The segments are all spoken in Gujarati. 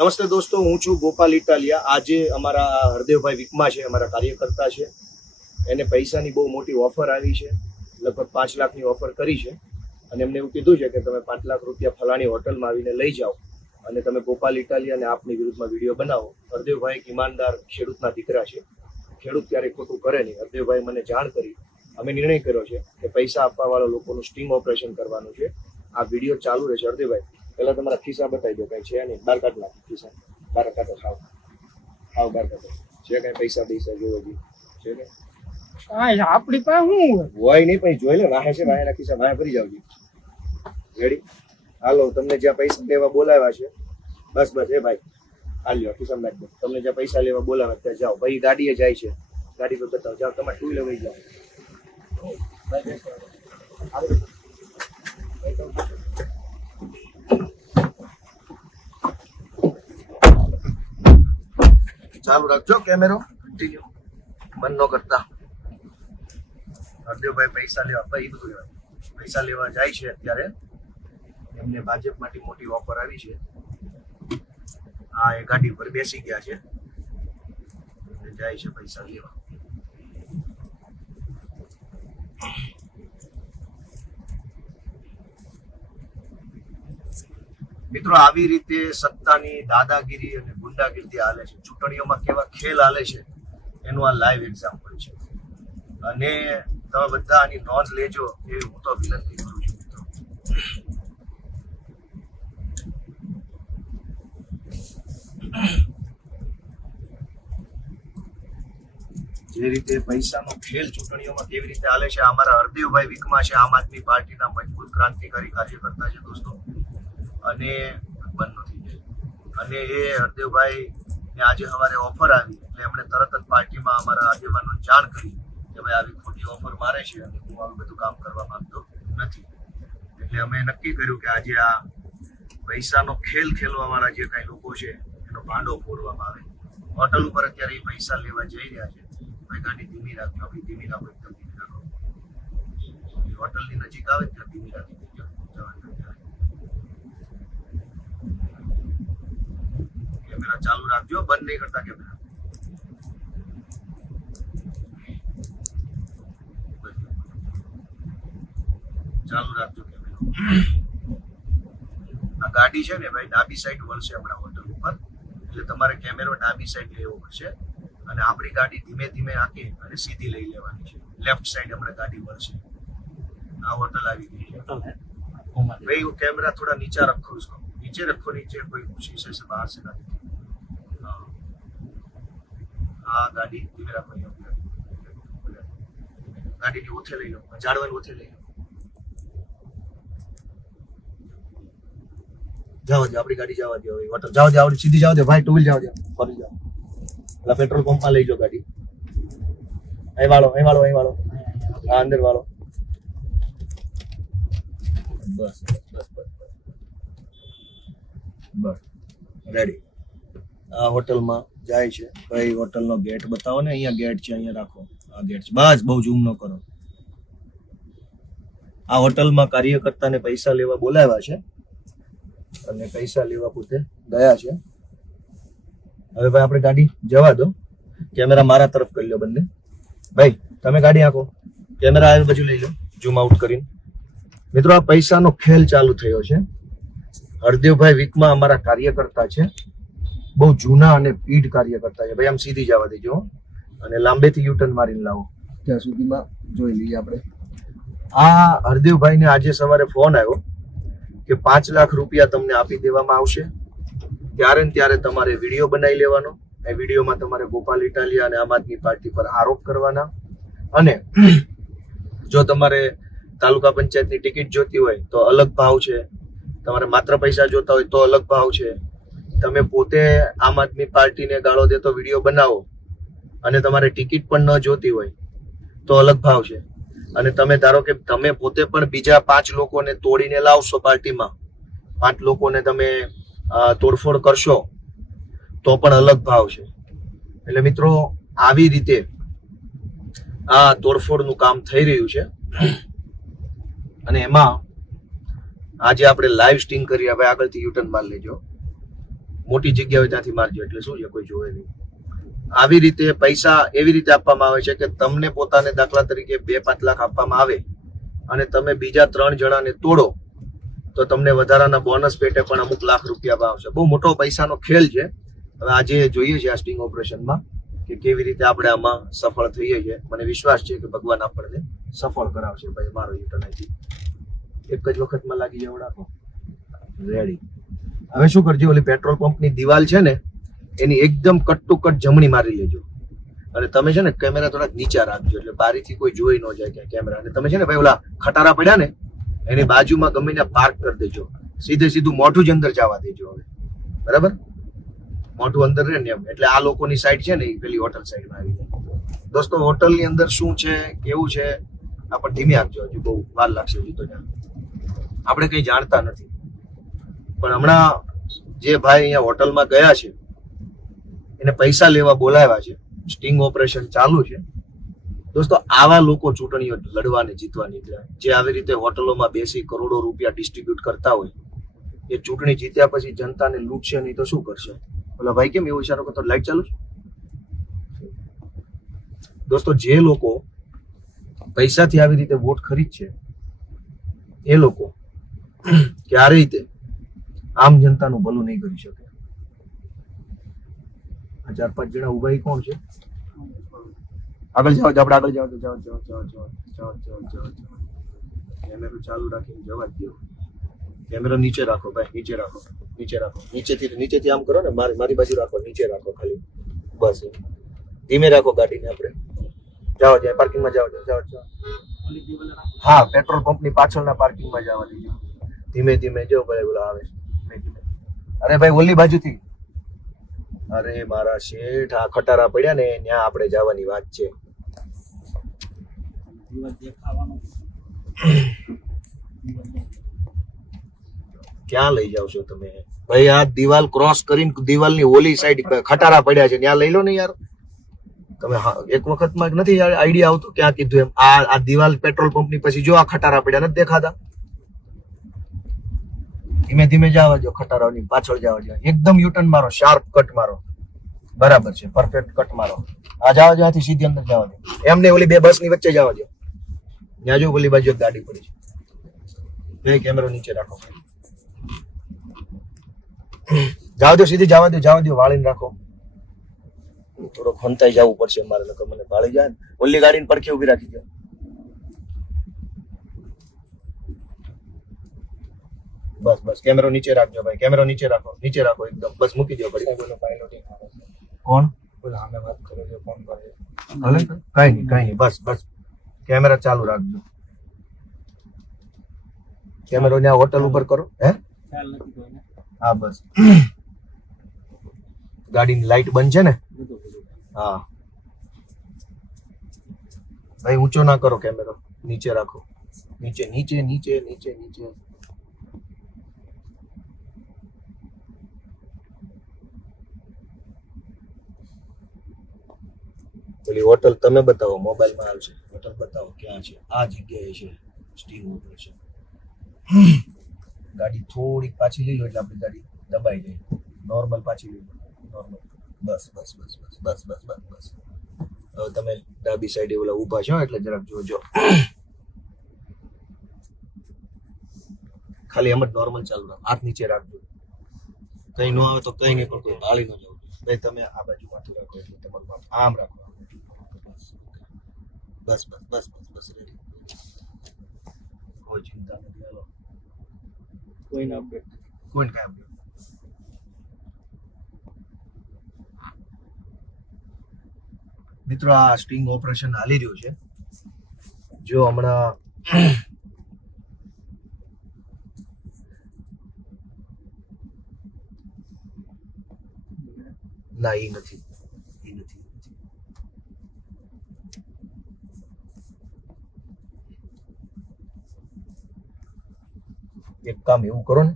નમસ્તે દોસ્તો, હું છું ગોપાલ ઇટાલિયા. આજે અમારા હરદેવભાઈ વિકમા છે, અમારા કાર્યકર્તા છે. એને પૈસાની બહુ મોટી ઓફર આવી છે. લગભગ પાંચ લાખની ઓફર કરી છે. અને એમને એવું કીધું છે કે તમે પાંચ લાખ રૂપિયા ફલાણી હોટલમાં આવીને લઈ જાઓ અને તમે ગોપાલ ઇટાલિયા અને આપની વિરુદ્ધમાં વીડિયો બનાવો. હરદેવભાઈ એક ઈમાનદાર ખેડૂતના દીકરા છે. ખેડૂત ક્યારેય ખોટું કરે નહીં. હરદેવભાઈ મને જાણ કરી. અમે નિર્ણય કર્યો છે કે પૈસા આપવાવાળા લોકોનું સ્ટિંગ ઓપરેશન કરવાનું છે. આ વીડિયો ચાલુ રહેશે. હરદેવભાઈ પહેલા તમારા ખિસ્સા બતાવી દો કઈ છે નહીં. બાર કાઢ નાખો ખિસ્સા. બાર કાઢો ખાવ ખાવ બાર કાઢો. છે કઈ પૈસા પૈસા જોવો બી? છે ને કાંઈ આપણી પાસે શું હોય? નહીં પણ જોઈ લે વાહે છે વાહેના ખિસ્સા વાહે ભરી જાવજી. રેડી હાલો તમને જ્યાં પૈસા લેવા બોલાવ્યા છે બસ બસ એ ભાઈ. હાલ્યો ખિસ્સા નાખ દો. તમને જ્યાં પૈસા લેવા બોલાવ્યા ત્યાં જાઓ. ભાઈ ગાડીએ જાય છે. ગાડી પર બતાવો. જાઓ તમારે ટુ વ્હીલર વહી જાઓ ભાઈ બેસો. આગળ. ચાલુ રાખજો કેમેરો. કન્ટિન્યુ બંધ ન કરતા. હરદેવભાઈ પૈસા લેવા, ભાઈ બધું પૈસા લેવા જાય છે અત્યારે. એમને ભાજપમાંથી મોટી ઓફર આવી છે. આ એ ગાડી પર બેસી ગયા છે. જાય છે પૈસા લેવા. મિત્રો, આવી રીતે સત્તાની દાદાગીરી અને ગુંડાગીરી હાલે છે. ચૂંટણીઓમાં કેવા ખેલ હાલે છે, એનું આ લાઈવ એક્ઝામ્પલ છે. અને તમે બધા આની નોંધ લેજો એવી હું તો વિનંતી કરું છું મિત્રો. જે રીતે પૈસાનો ખેલ ચૂંટણીઓમાં કેવી રીતે હાલે છે, અમારા હરદેવભાઈ વિકમા છે, આમ આદમી પાર્ટીના મજબૂત ક્રાંતિકારી કાર્યકર્તા છે દોસ્તો. અને બંધ નથી. અને એ હરદેવભાઈ ને આજે અમારે ઓફર આવી. એટલે એમણે તરત જ પાર્ટીમાં અમારા આગેવાનો જાણ કરી કે ભાઈ આવી ખોટી ઓફર મારે છે અને હું આવું બધું કામ કરવા માંગતો નથી. એટલે અમે નક્કી કર્યું કે આજે આ પૈસાનો ખેલ ખેલવા વાળા જે કાંઈ લોકો છે, એનો ભાંડો ફોડવામાં આવે. હોટલ ઉપર અત્યારે એ પૈસા લેવા જઈ રહ્યા છે. ભાઈ ગાડી ધીમી રાખજો, આપણી ધીમી રાખો, એકદમ ધીમી રાખો. હોટલની નજીક આવે ત્યાં ધીમી રાખી દેજો જવાનું ત્યારે. કેમેરા ચાલુ રાખજો બંધ નહીં કરતા કેમેરા. ચાલુ રાખજો કેમેરો. આ ગાડી છે ને ભાઈ ડાબી સાઈડ વળશે આપણા હોટલ ઉપર. એટલે તમારે કેમેરો ડાબી સાઈડ લેવો પડશે. અને આપણી ગાડી ધીમે ધીમે આંકી અને સીધી લઈ લેવાની છે. લેફ્ટ સાઈડ હમણાં ગાડી વળશે. આ હોટલ આવી ગઈ છે. ભાઈ કેમેરા થોડા નીચા રખો છું. નીચે રખો નીચે કોઈ પૂછી છે બહાર છે નથી. આ ગાડી ધીમે રાખવાની આપી ગાડીની ઓથે લઈ લો, જાળવાની ઓથે લઈ લો. જવા દે આપણી ગાડી જવા દે હવે વોટર જવા દે, આપણી સીધી જવા દે, ભાઈ ટુ વ્હીલ જવા દે, ફરી જાવ. એટલે પેટ્રોલ પંપમાં લઈ જાઓ ગાડી. અહીં વાળો અહીં વાળો અહીં વાળો. હા અંદર વાળો. બસ બસ બસ બસ. રેડી આ હોટલમાં જાય છે. ભાઈ હોટલનો ગેટ બતાવો ને, અહીંયા ગેટ છે, અહીંયા રાખો. આ ગેટ છે. બસ, બહુ ઝૂમ ન કરો. આ હોટલમાં કાર્યકર્તાને પૈસા લેવા બોલાવ્યા છે. અને પૈસા લેવા પોતે ગયા છે. હવે ભાઈ આપણે ગાડી જવા દો. કેમેરા મારા તરફ કરી લો બંને. ભાઈ, તમે ગાડી આંકો. કેમેરા આ બાજુ લઈ લો. ઝૂમ આઉટ કરીને. મિત્રો, આ પૈસાનો ખેલ ચાલુ થયો છે. હરદેવભાઈ વીકમાં અમારા કાર્યકર્તા છે. બહુ જૂના અને પીઢ કાર્યકર્તા છે. ભાઈ આમ સીધી જવા દેજો અને લાંબેથી યુટર્ન મારીને લાવો. ત્યાં સુધીમાં જોઈ લઈએ આપણે. આ હરદેવભાઈને આજે સવારે ફોન આવ્યો કે પાંચ લાખ રૂપિયા તમને આપી દેવામાં આવશે. ત્યારે ને ત્યારે તમારે વીડિયો બનાવી લેવાનો. એ વિડીયોમાં તમારે ગોપાલ ઇટાલિયા અને આમ આદમી પાર્ટી પર આરોપ કરવાના. અને જો તમારે તાલુકા પંચાયતની ટિકિટ જોતી હોય તો અલગ ભાવ છે. તમારે માત્ર પૈસા જોતા હોય તો અલગ ભાવ છે. તમે પોતે આમ આદમી પાર્ટીને ગાળો દેતો વીડિયો બનાવો અને તમારે ટિકિટ પણ ન જોતી હોય તો અલગ ભાવ છે. અને તમે ધારો કે તમે પોતે પણ બીજા પાંચ લોકોને તોડીને લાવશો પાર્ટીમાં, પાંચ લોકોને તમે તોડફોડ કરશો તો પણ અલગ ભાવ છે. એટલે મિત્રો, આવી રીતે આ તોડફોડનું કામ થઈ રહ્યું છે. અને એમાં આજે આપણે લાઈવ સ્ટિંગ કરી હવે આગળથી યુટર્ન માર લેજો. મોટી જગ્યા હોય ત્યાંથી મારજો એટલે શું છે, કોઈ જોવે નહીં. આવી રીતે પૈસા એવી રીતે આપવામાં આવે છે કે તમને પોતાને દાખલા તરીકે બે પાંચ લાખ આપવામાં આવે અને તમે બીજા ત્રણ જણાને તોડો, તો તમને વધારાના બોનસ પેટે પણ અમુક લાખ રૂપિયા આવશે બહુ મોટો પૈસાનો ખેલ છે. હવે આજે જોઈએ છે આ સ્ટિંગ ઓપરેશનમાં કે કેવી રીતે આપણે આમાં સફળ થઈએ છીએ. મને વિશ્વાસ છે કે ભગવાન આપણને સફળ કરાવશે. ભાઈ, મારો યુટર્ન એક જ વખતમાં લાગી જવડાવો રેડી હવે શું કરજો, ઓલી પેટ્રોલ પંપની દિવાલ છે ને, એની એકદમ કટ ટુ કટ જમણી મારી લેજો. અને તમે છે ને કેમેરા થોડાક નીચા રાખજો, એટલે બારીથી કોઈ જોઈ ન જાય ક્યાં કેમેરા અને તમે છે ને ભાઈ ઓલા ખટારા પડ્યા ને, એની બાજુમાં ગમે ત્યાં પાર્ક કરી દેજો. સીધે સીધું મોઢું જ અંદર જવા દેજો હવે. બરાબર? મોઢું અંદર રહે ને એમ. એટલે આ લોકોની સાઈડ છે ને, એ પેલી હોટલ સાઈડમાં આવી જાય. દોસ્તો હોટલની અંદર શું છે, કેવું છે આપણે ધીમે આપજો હજુ બહુ વાર લાગશે હજુ તો આપણે કંઈ જાણતા નથી. પણ હમણાં જે ભાઈ અહીંયા હોટલમાં ગયા છે, એને પૈસા લેવા બોલાવ્યા છે. સ્ટિંગ ઓપરેશન ચાલુ છે. દોસ્તો, આવા લોકો ચૂંટણીઓ લડવા ને જીતવા નીકળ્યા જે આવી રીતે હોટલોમાં બેસી કરોડો રૂપિયા ડિસ્ટ્રીબ્યુટ કરતા હોય, એ ચૂંટણી જીત્યા પછી જનતાને લૂંટશે નહીં તો શું કરશે? ઓલા ભાઈ કેમ એવો ઈશારો કરતો લાઈટ ચાલુ છે? દોસ્તો, જે લોકો પૈસાથી આવી રીતે વોટ ખરીદશે, એ લોકો ક્યારેય તે આમ જનતાનું ભલું નહીં કરી શકે આ ચાર પાંચ જણા ઊભા એ કોણ છે આગળ જાઓ આપણે આગળ જાઓ જાઓ જાઓ જાઓ જાઓ જાઓ જાઓ જાઓ કેમેરો ચાલુ રાખીને જવા દો કેમેરો નીચે રાખો ભાઈ નીચે રાખો નીચે રાખો નીચેથી નીચેથી આમ કરો ને મારી મારી બાજુ રાખો નીચે રાખો ખાલી બસ ધીમે રાખો ગાડીને આપણે જાઓ જાય પાર્કિંગમાં જાઓ જાઓ જાઓ હા પેટ્રોલ પંપની પાછળના પાર્કિંગમાં જવા દીજો ધીમે ધીમે જો ભાઈ ઓલા આવે છે. અરે ભાઈ, ઓલી બાજુથી. અરે મારા શેઠ, આ ખટારા પડ્યા ને, ત્યાં આપણે જવાની વાત છે. ક્યાં લઈ જાવ છો તમે? ભાઈ, આ દિવાલ ક્રોસ કરીને દિવાલની ઓલી સાઈડ ખટારા પડ્યા છે, ત્યાં લઈ લો ને યાર. તમે એક વખતમાં નથી આઈડિયા આવતો ક્યાં કીધું એમ. આ આ દિવાલ પેટ્રોલ પંપની પછી જો આ ખટારા પડ્યા, નથી દેખાતા? ધીમે ધીમે જવા દો ખટારાની પાછળ જવા દો એકદમ યુટર્ન મારો શાર્પ કટ મારો. બરાબર છે પરફેક્ટ કટ મારો. આ જવા જવાથી સીધી અંદર જવા દો એમને ઓલી બે બસની વચ્ચે જવા દો ત્યાં જો ઓલી બાજુ ગાડી પડી છે. બે કેમેરો નીચે રાખો. જવા દો સીધી જવા દો જવા દો, વાળીને રાખો. થોડો ખંતાઈ જવું પડશે મારે નકર મને ભાળી જાય ઓલી ગાડીને પડખે ઊભી રાખી દો. બસ બસ. કેમેરો નીચે રાખજો ભાઈ. કેમેરો નીચે રાખો. નીચે રાખો એકદમ. બસ મૂકી દો ઘડી કોણ? ભલે કાઈ નહીં કાઈ નહીં. બસ બસ. કેમેરા ચાલુ રાખજો. કેમેરો ત્યાં હોટલ ઉપર કરો. હે? હા બસ. ગાડીની લાઈટ બંધ છે ને? હા. ભાઈ ઊંચો ના કરો કેમેરો. નીચે રાખો. નીચે નીચે નીચે નીચે નીચે. પેલી હોટલ તમે બતાવો, મોબાઈલમાં આવશે. હોટલ બતાવો, ક્યાં છે? આ જગ્યાએ છે. સ્ટીમ હોટલ છે. ગાડી થોડીક પાછી લઈ લો એટલે આપણી ગાડી દબાઈ જાય. નોર્મલ પાછી લઈ લો. નોર્મલ. બસ બસ બસ બસ બસ બસ બસ બસ. હવે તમે ડાબી સાઈડે ઓલા ઊભા છો એટલે જરાક જોજો ખાલી એમ જ નોર્મલ ચાલુ રાખો. હાથ નીચે રાખજો. કઈ ન આવે તો કઈ નહીં, પણ કોઈ ભાળી ન જવું ભાઈ, તમે આ બાજુ માથું રાખો એટલે તમારું આમ રાખો બસ બસ બસ બસ બસ રેડી. કોઈ ચિંતા નથી હાલો. કોઈને અપડેટ કોઈને કાંઈ અપડેટ મિત્રો આ સ્ટિંગ ઓપરેશન હાલી રહ્યું છે. જો હમણાં ના એ નથી એ નથી એ નથી. એક કામ એવું કરો ને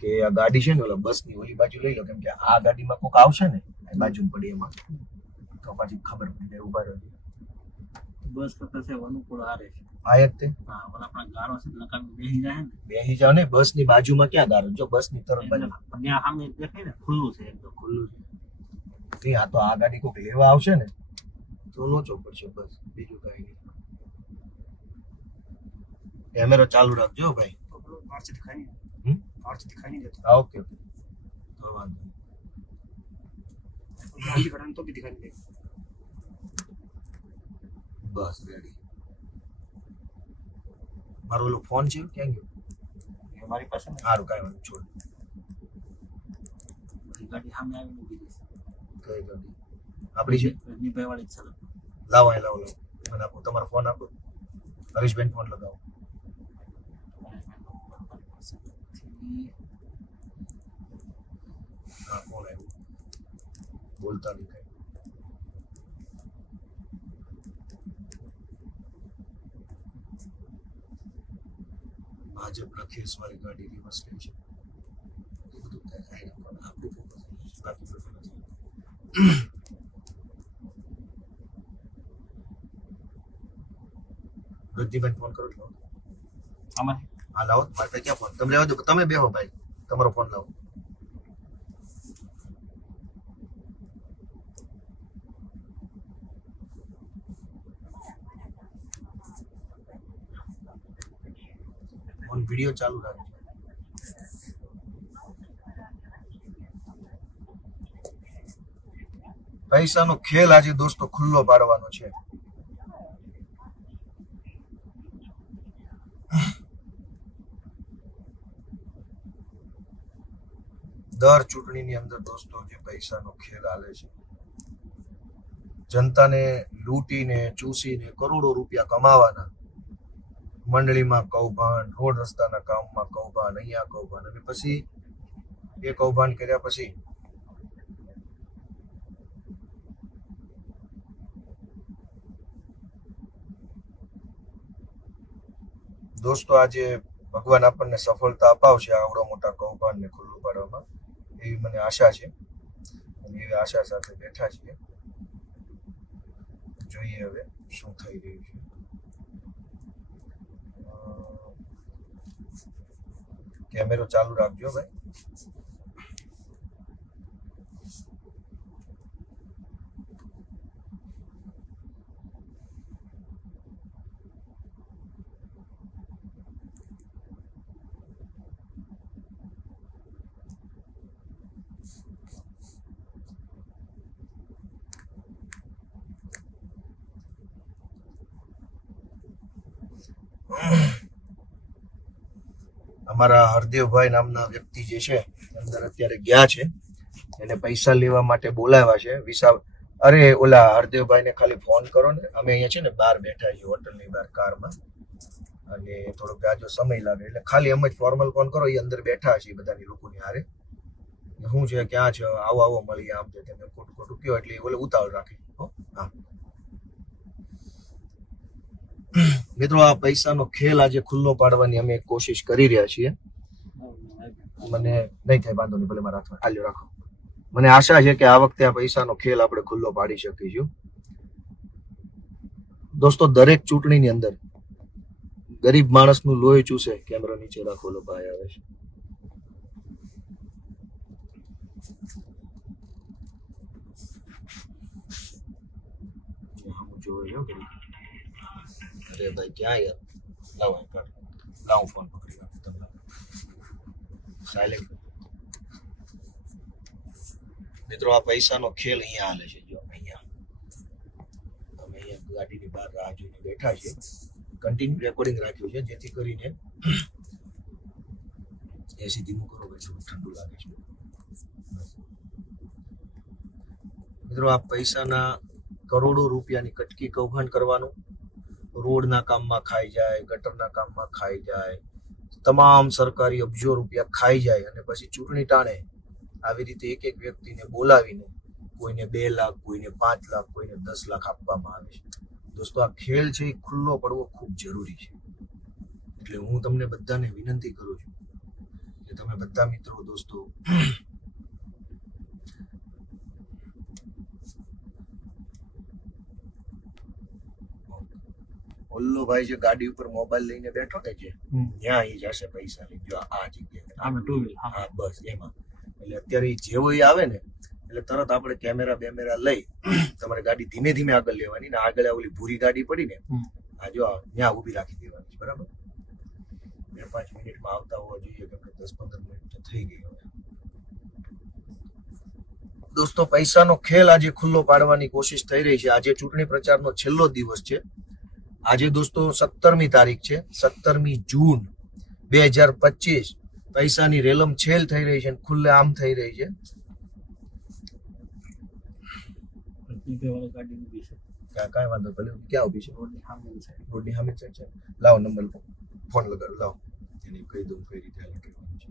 કે આ ગાડી છે ને ઓલા બસની ઓલી બાજુ લઈ લો કેમ કે આ ગાડીમાં કોક આવશે ને આ બાજુ પડી એમાં. તો પછી ખબર પડી ઊભા રહ્યો બસ કરતા છે અનુકૂળ આ રહેશે આ એક તે. હા ઓલા આપણા ગારો છે ને બેહી જાય ને. બેહી જાવ ને બસની બાજુમાં ક્યાં ગારો? જો બસની તરફ બાજુ ત્યાં સામે દેખાય ને ખુલ્લું છે એકદમ. ખુલ્લું છે. આ તો આ ગાડી કોક લેવા આવશે ને તો નો પડશે બસ બીજું કઈ નહીં. કેમેરો ચાલુ રાખજો ભાઈ. બહારથી ખાઈ હમ? બહારથી ખાઈ જતો હા ઓકે ઓકે. તો વાંધો નહીં. કાઢાને તો બી દેખાઈ દે બસ રેડી મારો ઓલો ફોન છે ક્યાં ગયો? મારી પાસે ને સારું કાંઈ વાંધો છોડ. ગાડી સામે આવીને ઊભી રહેશે કઈ ગાડી આપણી છે રજનીભાઈ વાળી ચાલો લાવો એ લાવો લાવો. મને આપો તમારો ફોન આપો. હરીશબેન ફોન લગાવો. હા ફોન આવ્યો બોલતા નહીં કઈ ભાજપના ખેસવાળી ગાડી રિવર્સ લે છે એ બધું કઈ થાય ના પણ આપણું ફોકસ બાકી બધું નથી રુચિબેન ફોન કરો છો આમાં હા લાવો મારે ક્યાં ફોન તમે લેવા દો, તમે બેહો ભાઈ. તમારો ફોન લાવો. વિડિયો ચાલુ રાખજો. પૈસાનો ખેલ આજે દોસ્તો ખુલ્લો પાડવાનો છે. દર ચૂંટણીની અંદર દોસ્તો જે પૈસાનો ખેલ આલે છે, જનતાને લૂંટીને, ચૂસીને કરોડો રૂપિયા કમાવાના, મંડળીમાં કૌભાંડ, રોડ રસ્તાના કામમાં કૌભાંડ, અહીંયા કૌભાંડ અને પછી એ કૌભાંડ કર્યા પછી દોસ્તો આજે ભગવાન આપણને સફળતા અપાવશે આવડો મોટા કૌભાંડને ખુલ્લું પાડવામાં. એવી મને આશા છે. અને એવી આશા સાથે બેઠા છીએ. જોઈએ હવે શું થઈ રહ્યું છે. કેમેરો ચાલુ રાખજો ભાઈ. અમારા હરદેવભાઈ નામના વ્યક્તિ જે છે અંદર અત્યારે ગયા છે. એને પૈસા લેવા માટે બોલાવ્યા છે. વિસા અરે, ઓલા હરદેવભાઈને ખાલી ફોન કરો ને. અમે અહીંયા છે ને બહાર બેઠા છીએ, હોટલની બહાર, કારમાં. અને થોડોક જાજો સમય લાગે, એટલે ખાલી એમ જ ફોર્મલ ફોન કરો, એ અંદર બેઠા છે બધાની લોકોની હારે. શું છે, ક્યાં છે, આવો આવો, મળીએ, આમ તમે. ખોટું ખોટું કયો એટલે ઓલે ઉતાવળ રાખી. હો, હા. મિત્રો, આ પૈસાનો ખેલ આજે ખુલ્લો પાડવાની અમે કોશિશ કરી રહ્યા છીએ. મને નહીં થાય, વાંધો નહીં, ભલે મારા હાથમાં ખાલી રાખો. મને આશા છે કે આ વખતે આ પૈસાનો ખેલ આપણે ખુલ્લો પાડી શકીશું. દોસ્તો, દરેક ચૂંટણીની અંદર ગરીબ માણસનું લોહી ચૂસે, કેમેરો નીચે રાખો લો ભાઈ આવે છે. કે અરે ભાઈ ક્યાં યાર લાવ અહીં કર લાવ ફોન પકડી રાખો તમને. સાયલેન્ટ મિત્રો, આ પૈસાનો ખેલ અહીંયા હાલે છે. જો, અહીંયા. અમે અહીંયા ગાડીની બહાર રાહ જોઈને બેઠા છે કન્ટિન્યુ રેકોર્ડિંગ રાખ્યું છે, જેથી કરીને એસી ધીમું કરો ભાઈ થોડું ઠંડુ લાગે છે. મિત્રો, આ પૈસાના કરોડો રૂપિયાની કટકી કૌભાંડ કરવાનું રોડના કામમાં ખાઈ જાય, ગટરના કામમાં ખાઈ જાય, તમામ સરકારી અબજો રૂપિયા ખાઈ જાય અને પછી ચૂંટણી ટાણે આવી રીતે એક એક વ્યક્તિને બોલાવીને કોઈને બે લાખ, કોઈને પાંચ લાખ, કોઈને દસ લાખ આપવામાં આવે છે. દોસ્તો, આ ખેલ છે એ ખુલ્લો પડવો ખૂબ જરૂરી છે. એટલે હું તમને બધાને વિનંતી કરું છું કે તમે બધા મિત્રો, દોસ્તો ઓલ્લો ભાઈ જે ગાડી ઉપર મોબાઈલ લઈને બેઠો ને જે ત્યાં ઈ જશે પૈસા લઈ જો આ જગ્યાએ. હા. બસ એમાં. એટલે અત્યારે જેવો એ આવે ને એટલે તરત આપણે કેમેરા બેમેરા લઈ તમારે ગાડી ધીમે ધીમે આગળ લેવાની ને આગળ ઓલી ભૂરી ગાડી પડી ને. આ જો ત્યાં ઊભી રાખી દેવાની બરાબર? બે પાંચ મિનિટમાં આવતા હોવા જોઈએ કેમ કે દસ પંદર મિનિટ તો થઈ ગઈ હવે. દોસ્તો પૈસાનો ખેલ આજે ખુલ્લો પાડવાની કોશિશ થઈ રહી છે. આજે ચૂંટણી પ્રચારનો છેલ્લો દિવસ છે. આજે દોસ્તો સત્તરમી તારીખ છે સત્તરમી જૂન બે હજાર પચીસ. પૈસાની રેલમ છેલ થઈ રહી છે અને ખુલ્લે આમ થઈ રહી છે. કાંઈ વાંધો ભલે ક્યાં ઊભી છે? રોડની છે. લાવો નંબર ફોન લગાડો લાવો. એને કહી દઉં કઈ રીતે હાલ કરવાનું છે.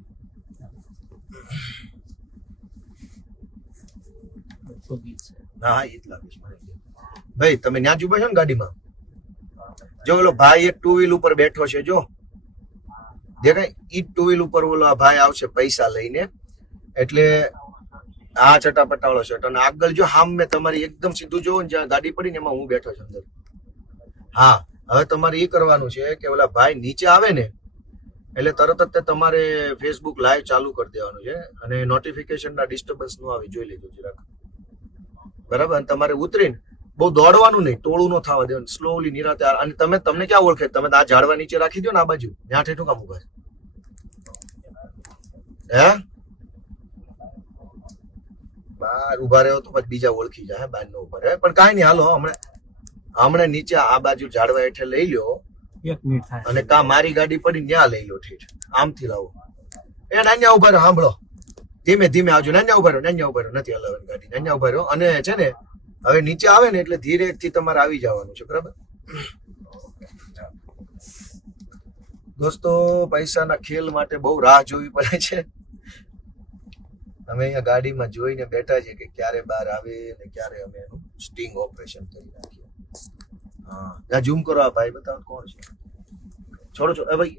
બસો વીસ છે. ના હા એ જ લાગે છે ભાઈ તમે ત્યાં જ ઊભા છો ને ગાડીમાં? જો ઓલો ભાઈ એક ટુ વ્હીલ ઉપર બેઠો છે, જો. દેખાય? ઈ ટુ વ્હીલ ઉપર ઓલો ભાઈ આવશે પૈસા લઈને. એટલે આ ચટાપટા વાળો શર્ટ અને આગળ જો હામ મેં તમારી એકદમ સીધું જોવો ને જ્યાં ગાડી પડી ને એમાં હું બેઠો છું અંદર. હા, હવે તમારે એ કરવાનું છે કે ઓલા ભાઈ નીચે આવે ને, એટલે તરત જ તે તમારે ફેસબુક લાઈવ ચાલુ કરી દેવાનું છે. અને નોટિફિકેશન ના ડિસ્ટર્બન્સનું આવી જોઈ લેજો જરાક. બરાબર? અને તમારે ઉતરીને બહુ દોડવાનું નહીં ટોળું ન થવા દેવાનું સ્લોલી નિરાતે. અને તમે તમને ક્યાં ઓળખે? તમે આ ઝાડવા નીચે રાખી દો ને આ બાજુ. ત્યાં ઠેઠું કામ ઊભા હે? બાર ઊભા રહ્યો તો પછી બીજા ઓળખી જાય બાર નો ઊભા રહે. પણ કાંઈ નહીં હાલો હમણાં હમણાં નીચે આ બાજુ ઝાડવા હેઠે લઈ લ્યો. અને કા મારી ગાડી પડી ત્યાં લઈ લો ઠેઠ. આમથી લાવો. એ નાન્યા ઊભા રહ્યો સાંભળો. ધીમે ધીમે આવજો. નાન્યા ઊભા રહ્યો નાન્યા ઊભા રહ્યો નથી હલાવવાની ગાડી. નાન્યા ઊભા રહ્યો અને છે ને હવે નીચે આવે ને એટલે ધીરે થી તમારે આવી જવાનું છે, બરાબર? દોસ્તો, પૈસાના ખેલ માટે બહુ રાહ જોવી પડે છે. અમે અહીંયા ગાડીમાં જોઈને બેઠા છે કે ક્યારે બહાર આવે ને ક્યારે અમે એનું સ્ટિંગ ઓપરેશન કરી નાખીએ. હા ઝૂમ કરો આ ભાઈ, બતાવો કોણ છે? છોડો છો એ ભાઈ.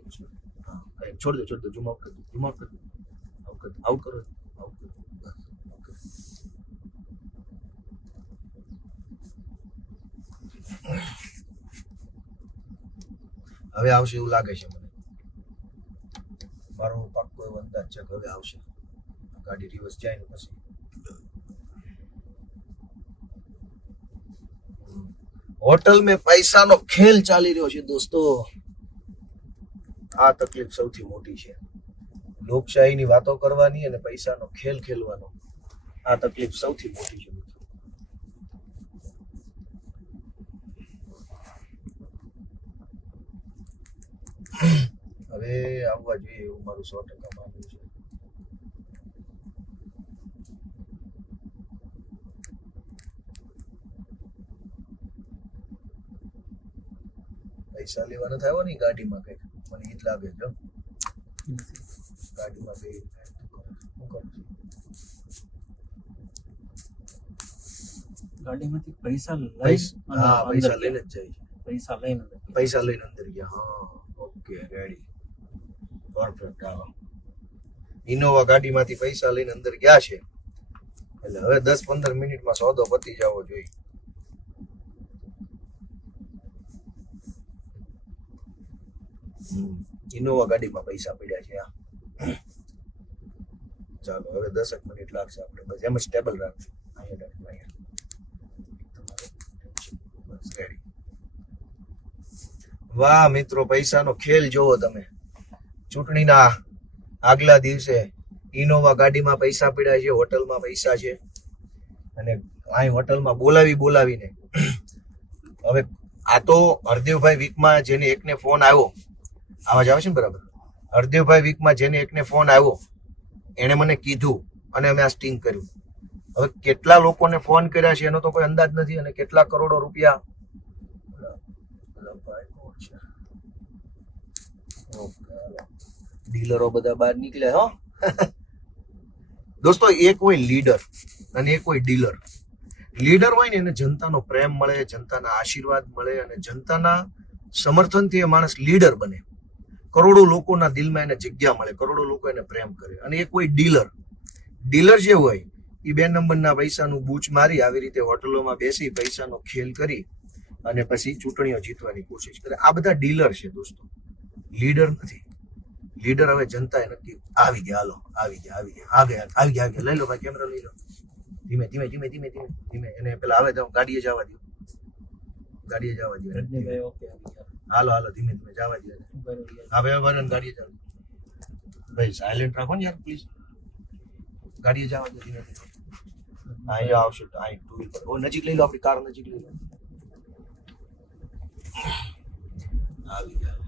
છોડ દો છોડ દો ઝૂમ આઉટ કરી દો ઝૂમ આઉટ કરી આઉટ કરો આઉટ કરો આઉટ કરો બસ, out કરો. હવે આવશે એવું લાગે છે મને. મારો પાક્કો એવો અંદાજ છે હવે આવશે. ગાડી રિવર્સ જાય ને પછી. હોટલ મેં પૈસાનો ખેલ ચાલી રહ્યો છે દોસ્તો. આ તકલીફ સૌથી મોટી છે. લોકશાહીની વાતો કરવાની અને પૈસાનો ખેલ ખેલવાનો. આ તકલીફ સૌથી મોટી છે મિત્રો હવે આવવા જોઈએ એવું મારું સો ટકા માનવું છે. પૈસા લેવાનો થયો ને ગાડીમાં કંઈક. મને એ જ લાગે છે ગાડીમાં બે શું કરું. છું? ગાડીમાંથી પૈસા લઈ હા પૈસા લઈને જ જાય પૈસા લઈને પૈસા લઈને અંદર ગયા હા. Okay ready. હા ઇનોવા ગાડીમાંથી પૈસા લઈને અંદર ગયા છે. એટલે હવે દસ પંદર મિનિટમાં સોદો પતી જવો જોઈએ. ઇનોવા ગાડીમાં પૈસા પડ્યા છે આ ચાલો, હવે દસક મિનિટ લાગશે આપણે, બસ એમ સ્ટેબલ રાખશું. અહીંયા અહીંયા. વાહ, મિત્રો, પૈસાનો ખેલ જોવો તમે. ચૂંટણીના આગલા દિવસે ઇનોવા ગાડીમાં પૈસા પડ્યા છે, હોટલમાં પૈસા છે. અને અહીં હોટલમાં બોલાવી બોલાવીને હવે આ તો હરદેવભાઈ વીકમાં જેને એકને ફોન આવ્યો, આવાજ આવે છે ને બરાબર? હરદેવભાઈ વીકમાં જેને એકને ફોન આવ્યો, એણે મને કીધું અને અમે આ સ્ટિંગ કર્યું. હવે કેટલા લોકોને ફોન કર્યા છે એનો તો કોઈ અંદાજ નથી અને કેટલા કરોડો રૂપિયા ઓકે. ડીલરો બધા બહાર નીકળ્યા હો. દોસ્તો એક હોય લીડર અને એક હોય ડીલર. લીડર હોય ને, એને જનતાનો પ્રેમ મળે, જનતાના આશીર્વાદ મળે અને જનતાના સમર્થનથી એ માણસ લીડર બને. કરોડો લોકોના દિલમાં એને જગ્યા મળે, કરોડો લોકો એને પ્રેમ કરે. અને એક હોય ડીલર. ડીલર જે હોય એ બે નંબરના પૈસાનું બૂચ મારી, આવી રીતે હોટલોમાં બેસી, પૈસાનો ખેલ કરી અને પછી ચૂંટણીઓ જીતવાની કોશિશ કરે. આ બધા ડીલર છે દોસ્તો. લીડર નથી. લીડર હવે જનતાએ નક્કી આવી ગયા હાલો આવી ગયા આવી ગયા. આ ગયા આવી ગયા આવી ગયા. લઈ લો ભાઈ કેમેરા લઈ લો. ધીમે ધીમે ધીમે ધીમે ધીમે ધીમે. એને પેલા આવે તો ગાડીએ જવા દો ગાડીએ જવા દો રજનીભાઈ ઓકે આવી ગયા. હાલો હાલો ધીમે ધીમે જવા દો બરોબર હા ભાઈ ભાઈ ગાડીએ જવા દો ભાઈ સાયલેન્ટ રાખો ને યાર પ્લીઝ ગાડીએ જવા દો ધીમે ધીમે. હા અહીંયા આવશે અહીં ટુ વ્હીલ પર ઓ નજીક લઈ લો આપણી કાર નજીક લઈ લો. આવી ગયા. અહીંયા તો આ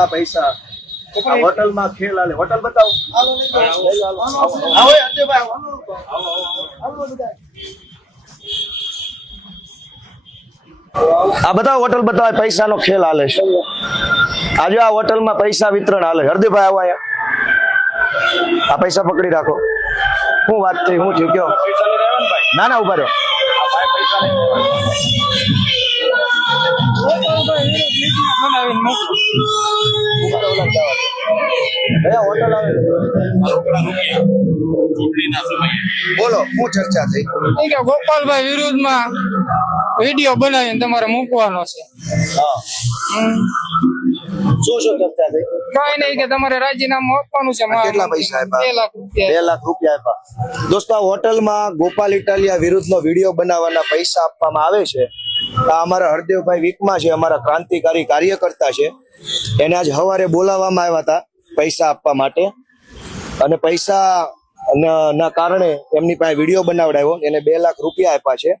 આ પૈસા. આ હોટલમાં ખેલ હાલે હોટલ બતાવો. આવો એ આ બધા હોટલ બતાવે પૈસાનો ખેલ હાલે છે. આજે આ હોટલમાં પૈસા વિતરણ હાલે હરદીભાઈ આવો આ પૈસા પકડી રાખો. શું વાત થઈ હું થયું કયો? ના ના ઊભા રહ્યો બોલો શું ચર્ચા થઈ? કે ગોપાલભાઈ વિરુદ્ધમાં વીડિયો બનાવીને તમારે મૂકવાનો છે. શું શું ચર્ચા થઈ કાંઈ નહીં કે તમારે રાજીનામું આપવાનું છે કેટલા પૈસા આપ્યા? બે લાખ રૂપિયા. બે લાખ રૂપિયા આપ્યા. દોસ્તો આ હોટલમાં ગોપાલ ઇટાલિયા વિરુદ્ધનો વીડિયો બનાવવાના પૈસા આપવામાં આવે છે. આ અમારા હરદેવભાઈ વીકમાં છે અમારા ક્રાંતિકારી કાર્યકર્તા છે. એને આજ સવારે બોલાવવામાં આવ્યા હતા પૈસા આપવા માટે. અને પૈસા ના કારણે એમની પાસે વીડિયો બનાવડાવ્યો. એને બે લાખ રૂપિયા આપ્યા છે.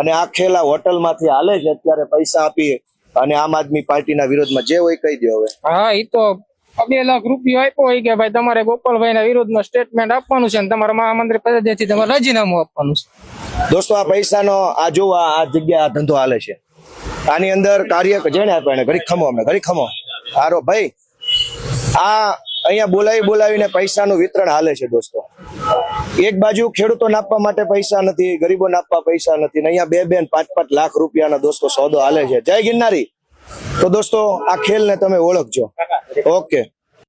અને આ ખેલા હોટલમાંથી હાલે છે અત્યારે પૈસા આપી અને આમ આદમી પાર્ટીના વિરોધમાં જે હોય કહી દો હવે. હા એ તો બે લાખ રૂપિયા આપ્યો હોય કે ભાઈ તમારે ગોપાલભાઈ ના વિરોધમાં સ્ટેટમેન્ટ આપવાનું છે અને તમારા મહામંત્રી પદેથી તમારે રાજીનામું આપવાનું છે. દોસ્તો આ પૈસાનો આ જોવા આ જગ્યા આ ધંધો હાલે છે. આની અંદર કાર્ય જેને આપ્યા એને? ઘડી ખમો અમને ઘડી ખમો. આરો ભાઈ આ અહીંયા બોલાવી બોલાવીને પૈસાનું વિતરણ હાલે છે દોસ્તો. એક બાજુ ખેડૂતો નાપવા માટે પૈસા નથી, ગરીબો નાપવા પૈસા નથી, ને અહીંયા બે બે પાંચ પાંચ લાખ રૂપિયાના દોસ્તો સોદો હાલે છે. જય ગિરનારી. તો દોસ્તો, આ ખેલને તમે ઓળખજો. ઓકે.